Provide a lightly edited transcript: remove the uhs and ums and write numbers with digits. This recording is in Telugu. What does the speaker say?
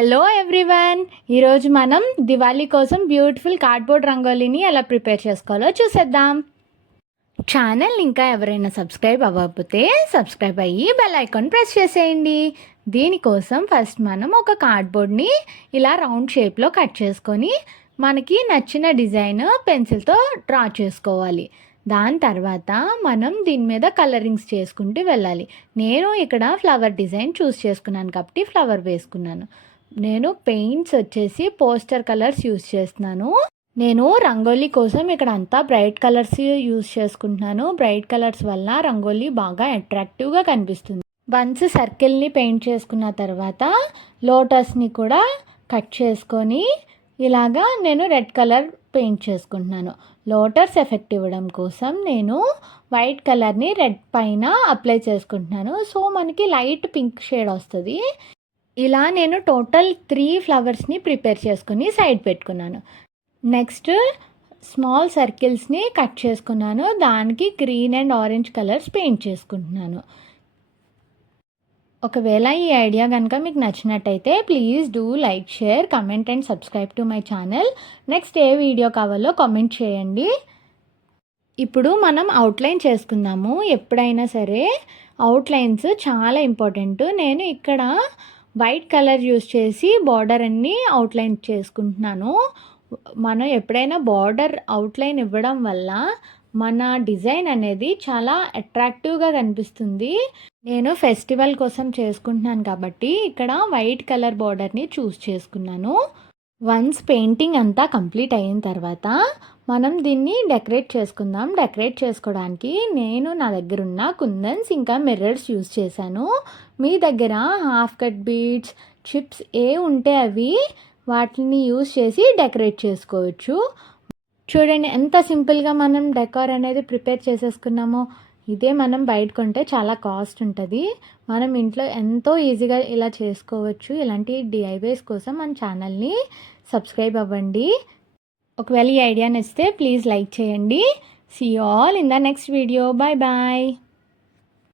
హలో ఎవ్రీవన్, ఈరోజు మనం దివాళీ కోసం బ్యూటిఫుల్ కార్డ్బోర్డ్ రంగోలీని ఎలా ప్రిపేర్ చేసుకోవాలో చూసేద్దాం. ఛానల్ ఇంకా ఎవరైనా సబ్స్క్రైబ్ అవ్వకపోతే సబ్స్క్రైబ్ అయ్యి బెల్ ఐకాన్ ప్రెస్ చేసేయండి. దీనికోసం ఫస్ట్ మనం ఒక కార్డ్బోర్డ్ని ఇలా రౌండ్ షేప్లో కట్ చేసుకొని మనకి నచ్చిన డిజైన్ పెన్సిల్తో డ్రా చేసుకోవాలి. దాని తర్వాత మనం దీని మీద కలరింగ్స్ చేసుకుంటూ వెళ్ళాలి. నేను ఇక్కడ ఫ్లవర్ డిజైన్ చూస్ చేసుకున్నాను కాబట్టి ఫ్లవర్ వేసుకున్నాను. నేను పెయింట్స్ వచ్చేసి పోస్టర్ కలర్స్ యూస్ చేస్తున్నాను. నేను రంగోలీ కోసం ఇక్కడ అంతా బ్రైట్ కలర్స్ యూస్ చేసుకుంటున్నాను. బ్రైట్ కలర్స్ వల్ల రంగోలీ బాగా అట్రాక్టివ్గా కనిపిస్తుంది. వన్స్ సర్కిల్ని పెయింట్ చేసుకున్న తర్వాత లోటస్ని కూడా కట్ చేసుకొని ఇలాగా నేను రెడ్ కలర్ పెయింట్ చేసుకుంటున్నాను. లోటస్ ఎఫెక్ట్ ఇవ్వడం కోసం నేను వైట్ కలర్ని రెడ్ పైన అప్లై చేసుకుంటున్నాను. సో మనకి లైట్ పింక్ షేడ్ వస్తుంది. ఇలా నేను టోటల్ 3 ఫ్లవర్స్ని ప్రిపేర్ చేసుకుని సైడ్ పెట్టుకున్నాను. నెక్స్ట్ స్మాల్ సర్కిల్స్ని కట్ చేసుకున్నాను. దానికి green and orange colours paint చేసుకుంటున్నాను. ఒకవేళ ఈ ఐడియా కనుక మీకు నచ్చినట్టయితే please do like, share, comment and subscribe to my channel. Next A video కావాలో కామెంట్ చేయండి. ఇప్పుడు మనం అవుట్లైన్ చేసుకుందాము. ఎప్పుడైనా సరే అవుట్లైన్స్ చాలా ఇంపార్టెంట్. నేను ఇక్కడ వైట్ కలర్ యూస్ చేసి బార్డర్ అన్ని అవుట్లైన్ చేసుకుంటున్నాను. మనం ఎప్పుడైనా బార్డర్ అవుట్లైన్ ఇవ్వడం వల్ల మన డిజైన్ అనేది చాలా అట్రాక్టివ్గా కనిపిస్తుంది. నేను ఫెస్టివల్ కోసం చేసుకుంటున్నాను కాబట్టి ఇక్కడ వైట్ కలర్ బార్డర్ని చూస్ చేసుకున్నాను. వన్స్ పెయింటింగ్ అంతా కంప్లీట్ అయిన తర్వాత మనం దీన్ని డెకరేట్ చేసుకుందాం. డెకరేట్ చేసుకోవడానికి నేను నా దగ్గర ఉన్న కుందన్స్ ఇంకా మిర్రర్స్ యూస్ చేశాను. మీ దగ్గర హాఫ్ కట్ బీడ్స్, చిప్స్ ఏ ఉంటే అవి వాటిని యూస్ చేసి డెకరేట్ చేసుకోవచ్చు. చూడండి ఎంత సింపుల్గా మనం డెకార్ అనేది ప్రిపేర్ చేసేసుకున్నామో. ఇదే మనం బయట కొంటే చాలా కాస్ట్ ఉంటుంది. మనం ఇంట్లో ఎంతో ఈజీగా ఇలా చేసుకోవచ్చు. ఇలాంటి డిఐవైస్ కోసం మన ఛానల్ని సబ్స్క్రైబ్ అవ్వండి. ఒకవేళ ఈ ఐడియా నచ్చితే ప్లీజ్ లైక్ చేయండి. See you all in the next video. Bye bye.